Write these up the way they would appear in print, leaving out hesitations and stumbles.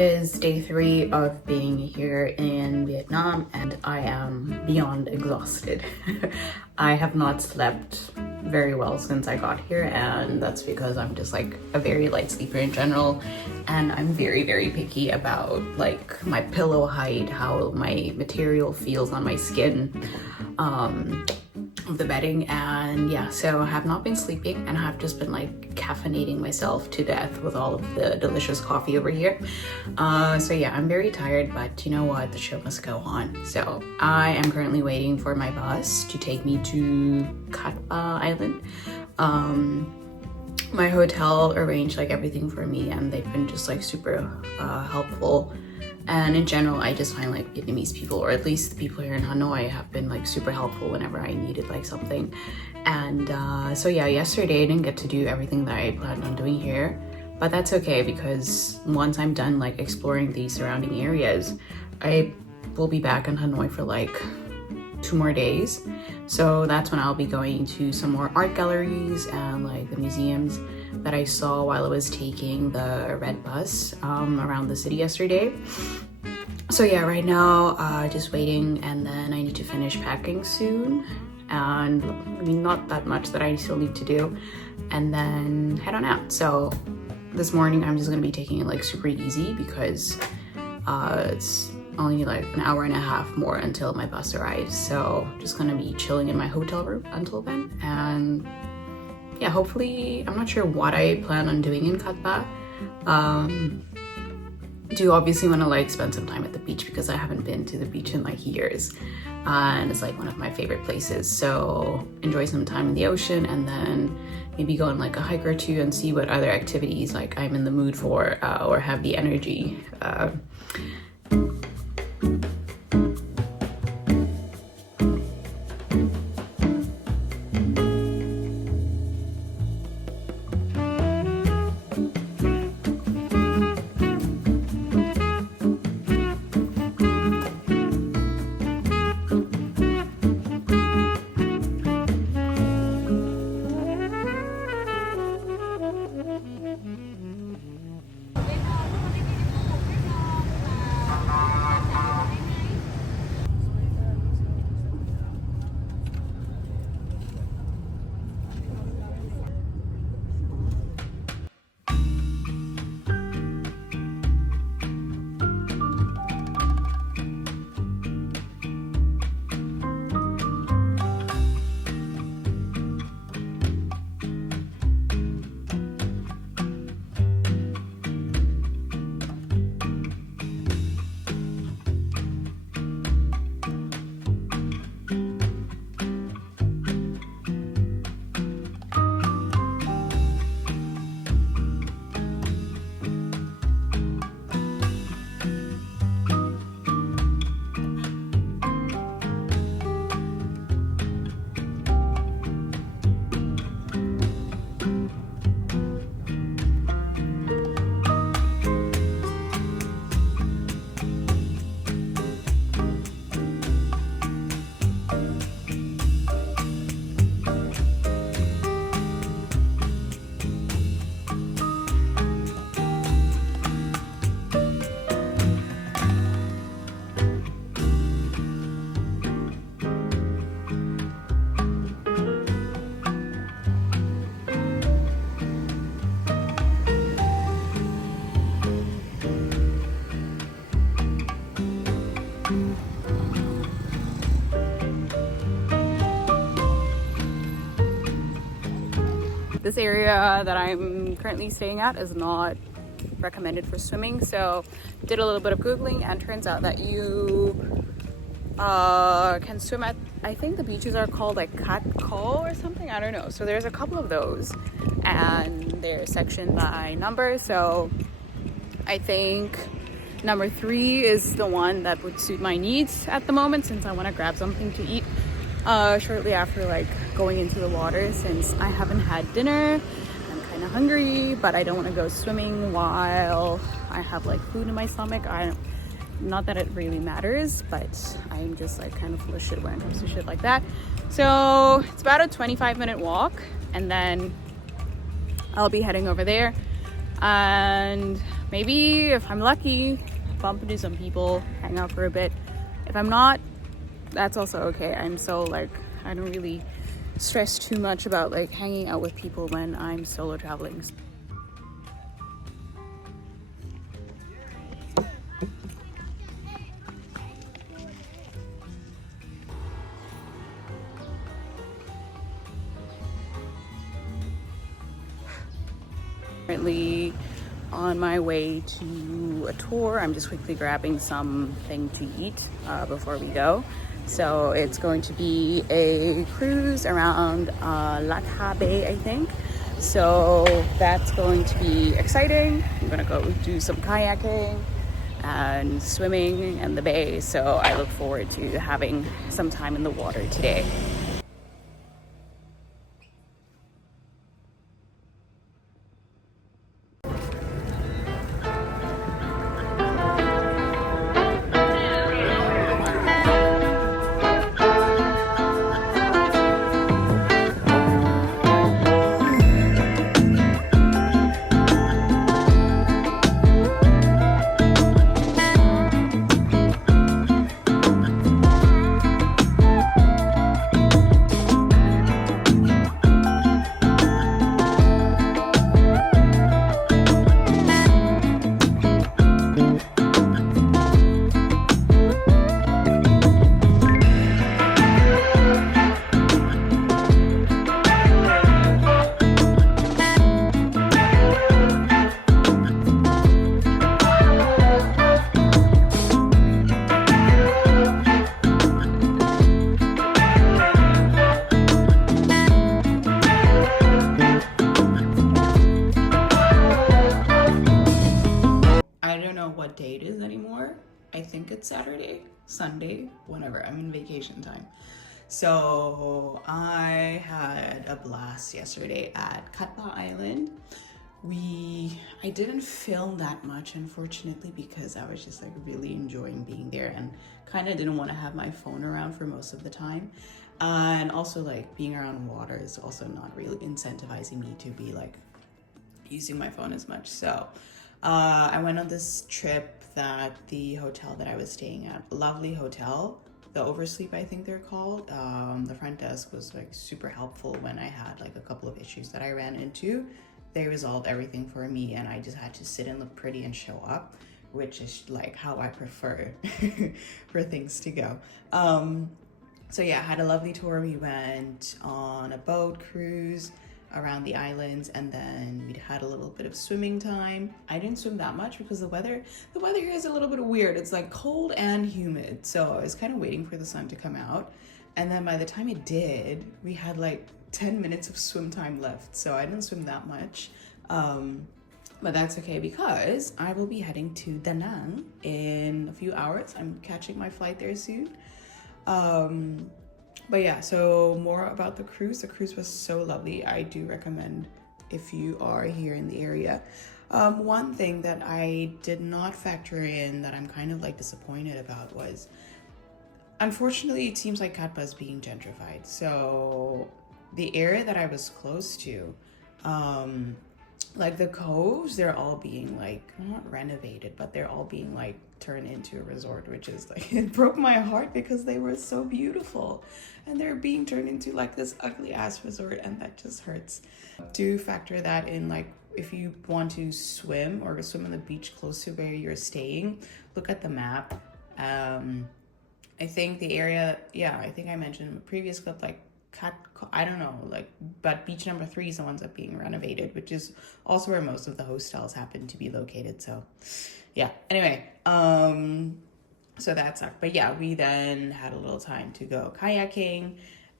is day 3 of being here in Vietnam and I am beyond exhausted. I have not slept very well since I got here, and that's because I'm just like a very light sleeper in general, and I'm very picky about like my pillow height, how my material feels on my skin, of the bedding. And yeah, so I have not been sleeping and I have just been like caffeinating myself to death with all of the delicious coffee over here. So yeah, I'm very tired, but you know what, the show must go on. So I am currently waiting for my bus to take me to Cat Ba Island. My hotel arranged like everything for me and they've been just like super helpful. And in general, I just find like Vietnamese people, or at least the people here in Hanoi, have been like super helpful whenever I needed like something. And so yeah, yesterday I didn't get to do everything that I planned on doing here, but that's okay because once I'm done like exploring the surrounding areas, I will be back in Hanoi for like 2 more days. So that's when I'll be going to some more art galleries and like the museums that I saw while I was taking the red bus around the city yesterday. So yeah, right now just waiting, and then I need to finish packing soon, and I mean not that much that I still need to do, and then head on out. So this morning I'm just gonna be taking it like super easy because it's only like an hour and a half more until my bus arrives. So just gonna be chilling in my hotel room until then, and yeah, hopefully, I'm not sure what I plan on doing in Cat Ba. Do obviously want to like spend some time at the beach because I haven't been to the beach in like years, and it's like one of my favorite places. So enjoy some time in the ocean and then maybe go on like a hike or two and see what other activities like I'm in the mood for or have the energy. This area that I'm currently staying at is not recommended for swimming, so did a little bit of googling and turns out that you can swim at, I think the beaches are called like Cat Ko or something, I don't know. So there's a couple of those and they're sectioned by number, so I think number 3 is the one that would suit my needs at the moment, since I want to grab something to eat shortly after like going into the water, since I haven't had dinner. I'm kind of hungry, but I don't want to go swimming while I have like food in my stomach. Not that it really matters, but I'm just like kind of full of shit when it comes to shit like that. So it's about a 25-minute walk, and then I'll be heading over there. And maybe if I'm lucky, bump into some people, hang out for a bit. If I'm not, that's also okay. I'm so like, I don't really stress too much about like hanging out with people when I'm solo traveling. Currently on my way to a tour. I'm just quickly grabbing something to eat before we go. So it's going to be a cruise around Laka Bay, I think. So that's going to be exciting. I'm gonna go do some kayaking and swimming in the bay. So I look forward to having some time in the water today. What day it is anymore. I think it's Saturday, Sunday, whenever. I'm in vacation time. So I had a blast yesterday at Katba Island. I didn't film that much, unfortunately, because I was just like really enjoying being there and kind of didn't want to have my phone around for most of the time. And also like being around water is also not really incentivizing me to be like using my phone as much. So I went on this trip that the hotel that I was staying at, lovely hotel, the Oversleep, I think they're called. The front desk was like super helpful when I had like a couple of issues that I ran into. They resolved everything for me and I just had to sit and look pretty and show up, which is like how I prefer for things to go. So yeah, I had a lovely tour. We went on a boat cruise around the islands and then we had a little bit of swimming time. I didn't swim that much because the weather here is a little bit weird. It's like cold and humid, so I was kind of waiting for the sun to come out, and then by the time it did, we had like 10 minutes of swim time left, so I didn't swim that much, but that's okay because I will be heading to Da Nang in a few hours. I'm catching my flight there soon. But yeah, so more about the cruise. The cruise was so lovely. I do recommend if you are here in the area. One thing that I did not factor in that I'm kind of like disappointed about was, unfortunately, it seems like Katba is being gentrified. So the area that I was close to, like the coves, they're all being like, not renovated, but they're all being like turned into a resort, which is like, it broke my heart because they were so beautiful and they're being turned into like this ugly ass resort, and that just hurts. Do factor that in, like if you want to swim or swim on the beach close to where you're staying, look at the map. I think the area, yeah, I think I mentioned in a previous clip, like I don't know, like, but beach number 3 is the ones that being renovated, which is also where most of the hostels happen to be located. So yeah, anyway, so that sucked. But yeah, we then had a little time to go kayaking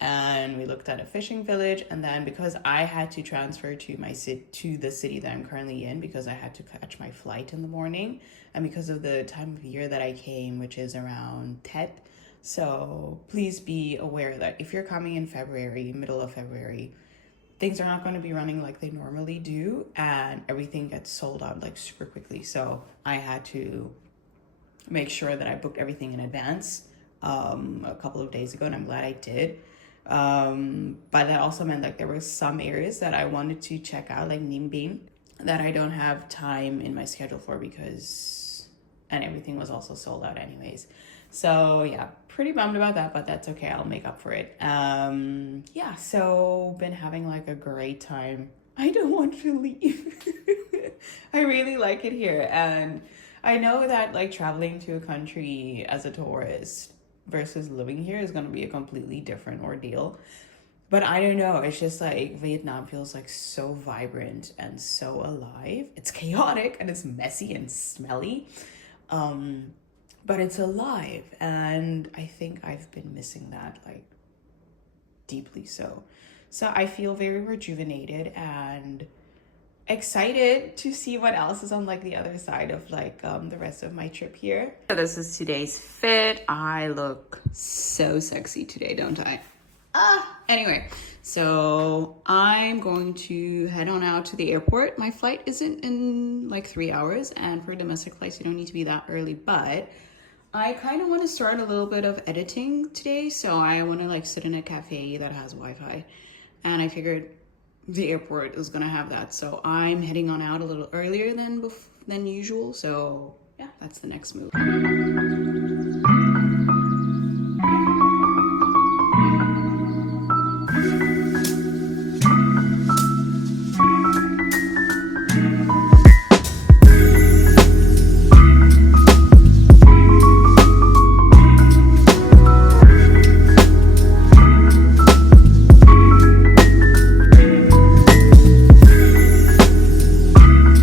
and we looked at a fishing village. And then because I had to transfer to the city that I'm currently in, because I had to catch my flight in the morning, and because of the time of year that I came, which is around Tet. So please be aware that if you're coming in February, middle of February, things are not going to be running like they normally do, and everything gets sold out like super quickly. So I had to make sure that I booked everything in advance a couple of days ago, and I'm glad I did. But that also meant like there were some areas that I wanted to check out, like Nimbin. that I don't have time in my schedule for because, and everything was also sold out anyways. So yeah, pretty bummed about that, but that's okay. I'll make up for it. Yeah, so been having like a great time. I don't want to leave. I really like it here. And I know that like traveling to a country as a tourist versus living here is going to be a completely different ordeal. But I don't know. It's just like Vietnam feels like so vibrant and so alive. It's chaotic and it's messy and smelly. But it's alive. And I think I've been missing that like deeply so. So I feel very rejuvenated and excited to see what else is on like the other side of like the rest of my trip here. So this is today's fit. I look so sexy today, don't I? Anyway, so I'm going to head on out to the airport. My flight isn't in like 3 hours, and for domestic flights you don't need to be that early, but I kind of want to start a little bit of editing today. So I want to like sit in a cafe that has Wi-Fi, and I figured the airport is gonna have that, so I'm heading on out a little earlier than usual. So yeah, that's the next move.